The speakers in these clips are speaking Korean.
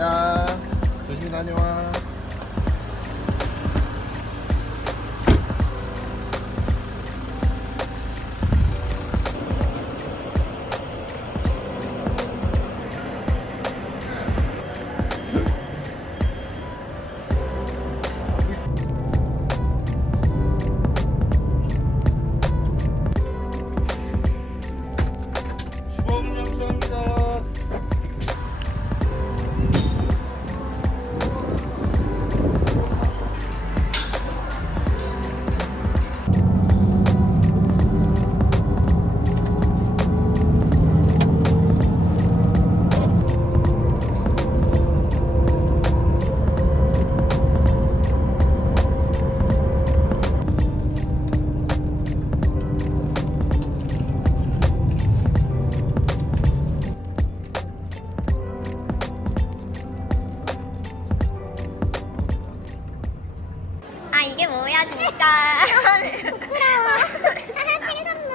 자, 조심히 다녀와. 아 이게 뭐야 진짜. 부끄러워. 생일 선물.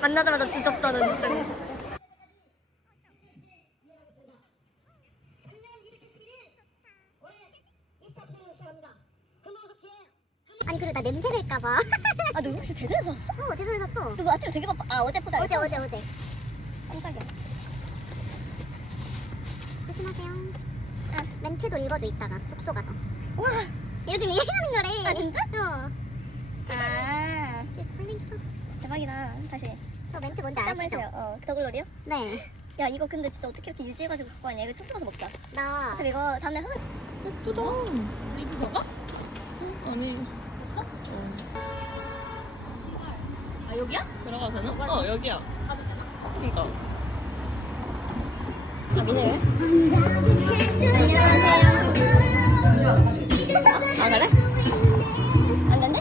만나자마자 지적다는 진짜. 아니 그리고 나 냄새 날까봐. 아 너 혹시 대전에서 왔어? 대전에 샀어. 너 아침에 되게 바빠. 아 어제 포장. 어제. 깜짝이야. 조심하세요. 멘트도 읽어줘 이따가 숙소 가서. 와. 요즘 얘기하는 거래. 아, 진짜? 아 이게 풀려있어. 대박이다. 다시. 저 멘트 뭔지 한번 아시죠? 해주세요. 더글로리요? 네. 야 이거 근데 진짜 어떻게 이렇게 유지해가지고 갖고 왔냐. 이거 춤추면서 먹자. 나 어차피 이거 다음날 선. 예쁘다. 리뷰 봐봐? 아니, 아 여기야? 들어가도 되나? 여기야. 가도 되나? 그니까. 아 미네요? 안녕하세요. 아 그래? 안 된대?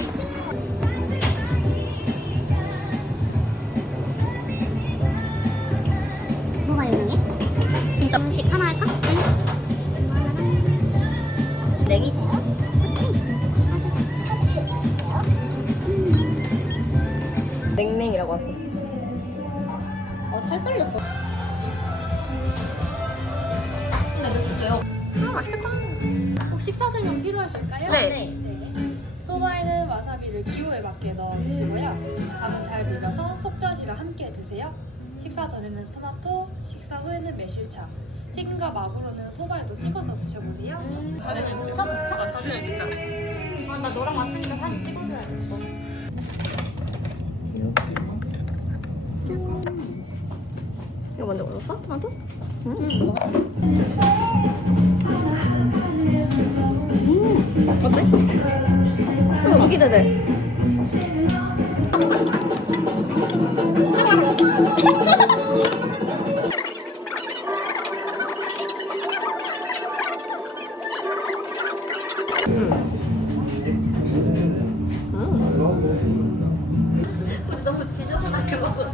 뭐가 유명해? 진짜 음식 하나 할까? 냉이지. 냉랭이라고 왔어. 살 떨렸어. 근데 몇 주세요? 맛있겠다. 혹시 식사 설명 필요하실까요? 네. 소바에는 와사비를 기호에 맞게 넣어 드시고요. 밥은 잘 비벼서 속젓이랑 함께 드세요. 식사 전에는 토마토, 식사 후에는 매실차, 튀김과 마구로는 소바에도 찍어서 드셔보세요. 사진을 찍자. 아, 사진을 찍자. 아, 나 너랑 왔으니까 사진 찍어줘야겠어. 이거 먼저 먹었어? 토마토? 어때? 너무 기대돼. 너무 지저분하게 먹어.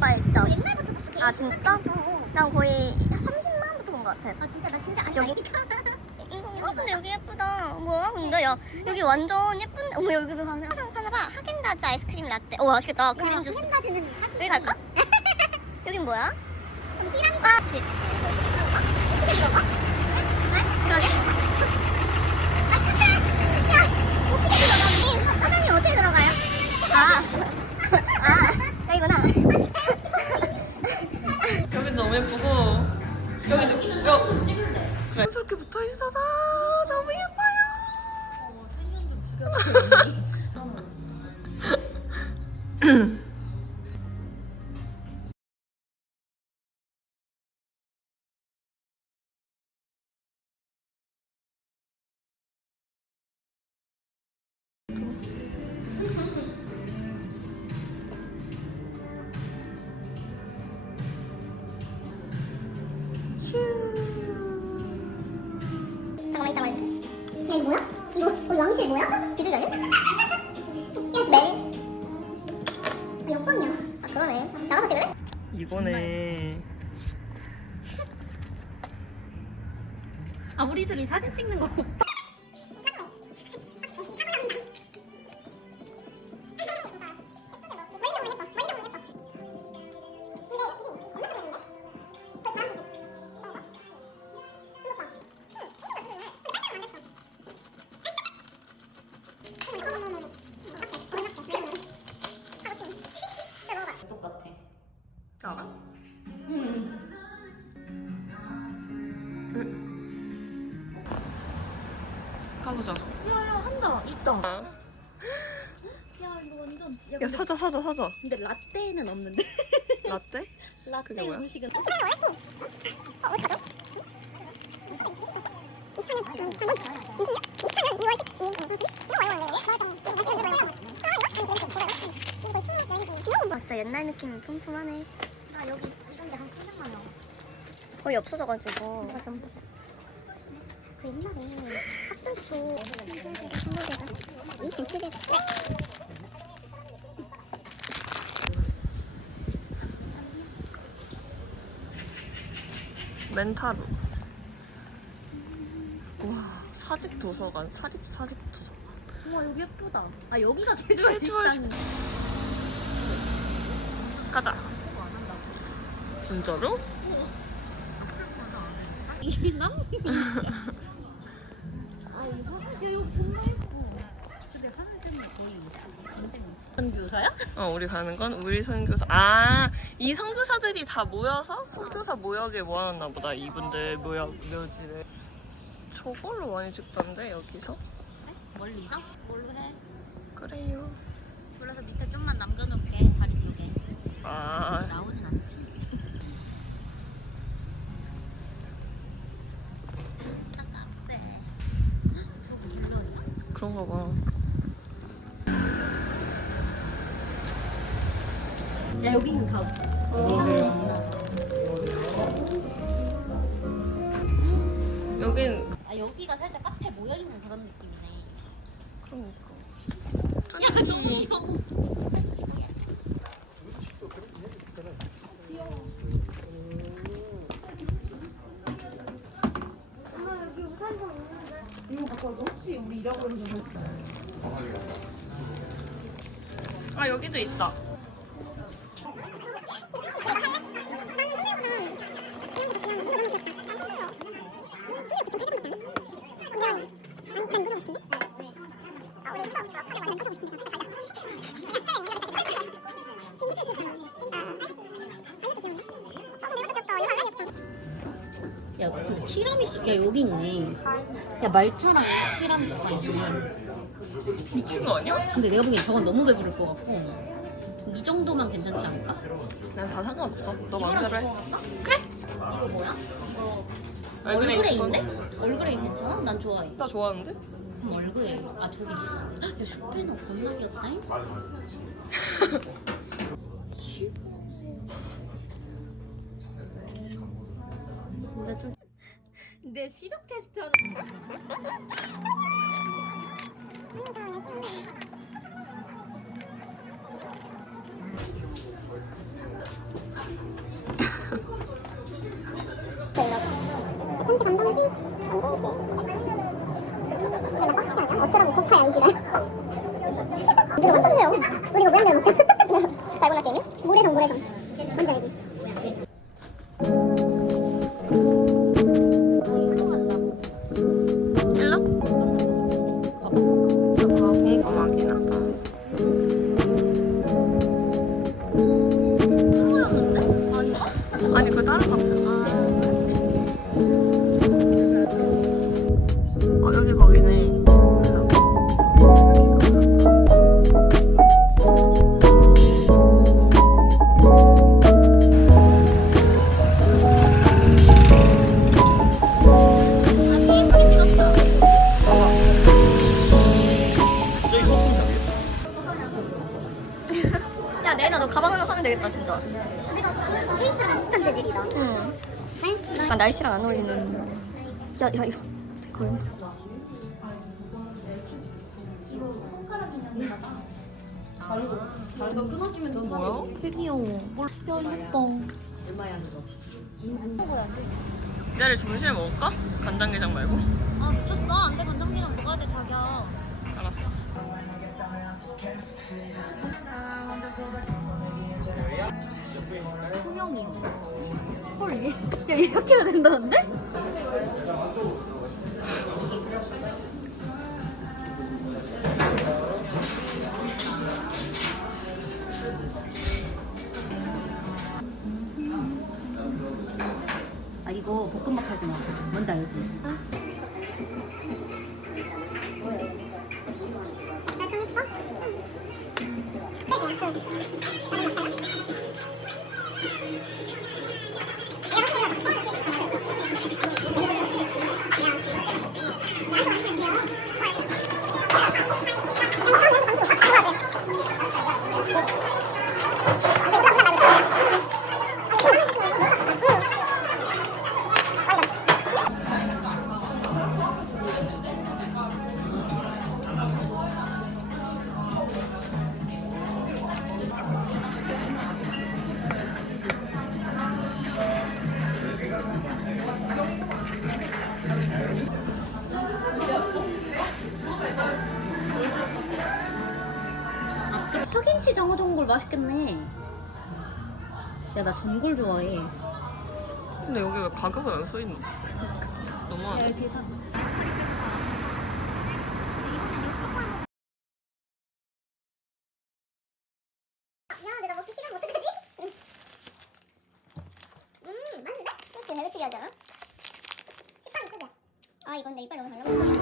아 진짜. 옛날부터 봤어. 아 진짜? 난 거의 30만부터 본 것 같아. 아 진짜 나 진짜 아니 여기? 어 근데 여기 예쁘다. 뭐야 근데 야 여기 완전 예쁜데. 어머 여기 항상 파나봐. 하겐다즈 아이스크림 라떼. 오 맛있겠다. 크림 주스. 햄바지는 사기. 여기 갈까? 여긴 뭐야? 전 티라미수. 아 집. 들어가? 그러게. 야 어떻게 들어가? 사장님 어떻게 들어가요? 아 여기구나. 여기 너무 예쁘고. 여기도. 그래. 이렇게 붙어 있어서 너무 예뻐요. 잠깐만 이따 말해줄게. 야 이거 뭐야? 이거 왕실 뭐야? 비둘기아니야? 네. 아 역광이야. 아 그러네. 나가서 찍을래? 이번에 아, 우리들이 사진 찍는 거. 야 사자. 근데 라떼는 없는데? 라떼? 라떼 그게 뭐야? 음식은 2020년 2월 12일. 아, 진짜 옛날 느낌이 뿜뿜하네. 나 여기 이런데 한 10년만 와. 거의 없어져가지고. 그 옛날에 학생초 이 김치를 멘타루. 와 사직 도서관. 사직 도서관. 우와 여기 예쁘다. 아 여기가 개주얼 개주얼 식당. 가자. 진짜로? 이남? 아 이거? 야 이거 정말 예뻐. 근데 하늘 때문에 거의 선교사야? 우리 가는 건 우리 선교사. 아, 이 선교사들이 다 모여서 선교사 모역에 모아놨나 보다. 이분들 묘지를. 저걸로 많이 찍던데 여기서? 멀리서? 뭘로 해? 그래요. 그래서 밑에 좀만 남겨놓을게 다리 쪽에. 아, 나오진 않지. 딱 앞에. 저거 길러이야? 그런가 봐. 야 여기는 다 여긴 아 여기가 살짝 카페 모여있는 그런 느낌이네. 그러니까. 야 너무 귀여워. 아 여기도 있다. 야, 그 티라미수, 야, 여기 있네. 야, 말차랑 티라미수가 있네. 미친 거 아니야? 근데 내가 보기엔 저건 너무 배부를 것 같고. 이 정도만 괜찮지 않을까? 난 다 상관없어. 너 이거랑 마음대로 해. 이거 할까? 그래! 이거 뭐야? 이거 얼그레이인데? 얼그레이 괜찮아? 난 좋아해. 나 좋아하는데? 그럼 얼그레이. 아, 저기 있어. 헉, 야, 슈페너 겁나 귀엽다잉? 근데 좀... 내 시력 테스트 하는 편지 감당하지? 감당하지. 야나 빡치게 하냐? 어쩌라고 고타야 이 지랄. 안 들어간다고요. 우리 이거 모양대로 먹자. 달고나 게임이? 모래성. 뭔지 알지? 일로? 궁금하긴 하다. 거였는데? 아닌가? 아니 그 다른 카페. 여기 거기네. 아니 예쁘게 찍었다. 야 내나 너 가방 하나 사면 되겠다 진짜. 내가 보여줬던 케이스랑 비슷한 재질이다. 응. 나이스. 아 날씨랑 안 어울리는. 야 이거 댓글. 이거 손가락 인형인가 봐. 이거 끊어지면 너무 뭐야? 되게 귀여워. 뭘? 야 예뻐. 얼마야 그거? 먹어야지. 내일 점심에 먹을까? 간장게장 말고? 아 미쳤어. 안돼 간장게장 먹어야 돼 자기야. 알았어. 투명이요. 헐 얘. 야 이렇게 해야 된다는데? 아 이거 볶음밥 할 때 나왔어. 뭔지 알지? 나좀 예뻐? 서김치 장어전골 맛있겠네. 야, 나 전골 좋아해. 근데 여기 왜 가격은 안 써있노? 너무하네. 뒤에 사. 미안한데 나 먹기 싫으면 어떡하지? 맛있는데? 이렇게 되게 특이하잖아? 식감이 특이야. 아 이건 내 이빨 너무 달라붙네.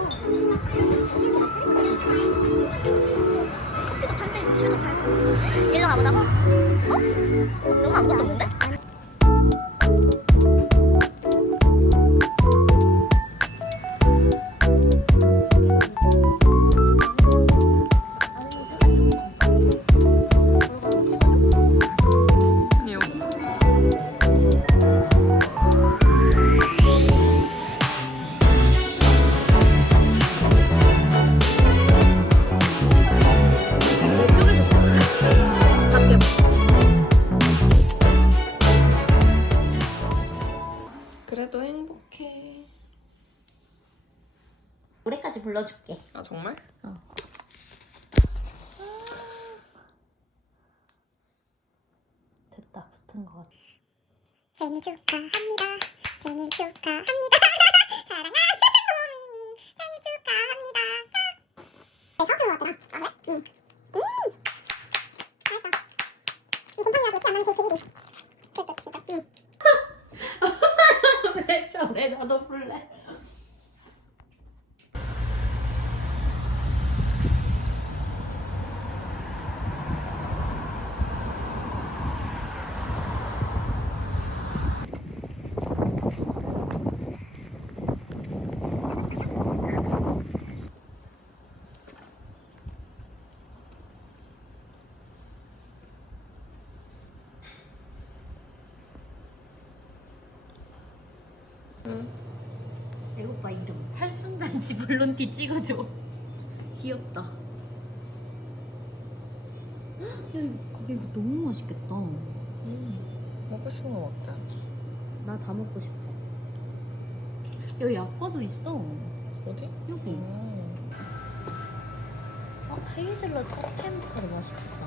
커피도 판대 술도 팔고. 일로 가보자고? 어? 너무 아무것도 없는데? 아니요. 그래도 행복해. 노래까지 불러줄게. 아 정말? 됐다, 붙은 것 같아. 생일 축하합니다. 생일 축하합니다. 사랑하는 도민이 생일 축하합니다. 그래서 그런 거 같더라. 아 그래? 맛있어. 이 곰팡이가 그렇게 안 나는 케이크 1위. 진짜. 왜 나도 불래? 배고파 이름. 팔순잔치 블론티 찍어줘. 귀엽다. 야, 이거 너무 맛있겠다. 먹고 싶은 거 먹자. 나 다 먹고 싶어. 여기 약과도 있어. 어디? 여기. 헤이즐넛 템퍼도 맛있겠다.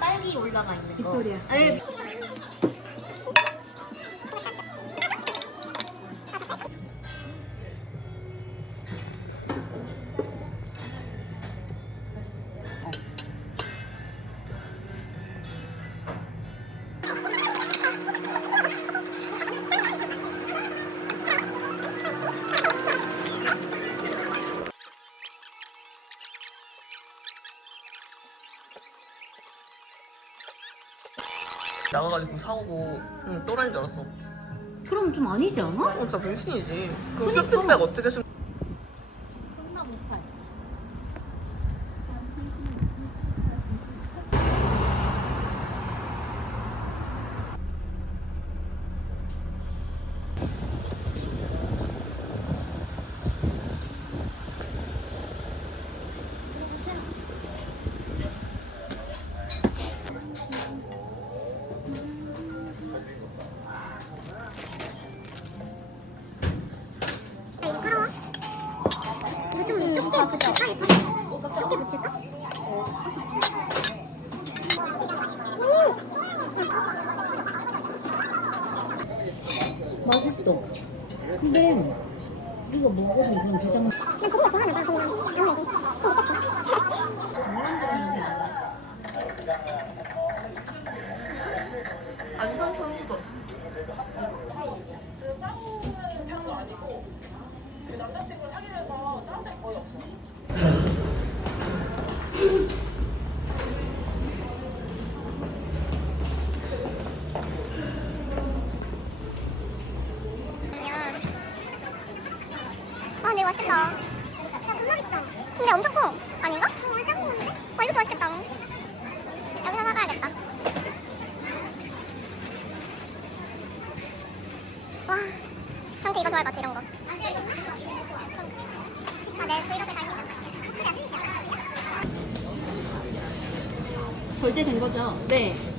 딸기 올라가 있는 거. 빅토리아. 에 나가가지고 사오고 또라이인 줄 알았어. 그럼 좀 아니지 않아? 진짜 병신이지. 그 그니까. 쇼핑백 어떻게 심? 콩나물 팔. 이거 팔아. 이거 좀 이쪽에 붙일까? 이렇게 붙일까? 맛있어. 근데 우리가 먹어본 그런 게장 난 고기가 좋아하나 봐. 그냥 아무래도 좀 느꼈어. 안산 선수도. 아닌가? 이것도 맛있겠다. 여기서 사가야겠다. 와, 형태 이거 좋아할 것 같아, 이런 거. 아, 내 브이로그 다닙니다. 결제된 거죠? 네.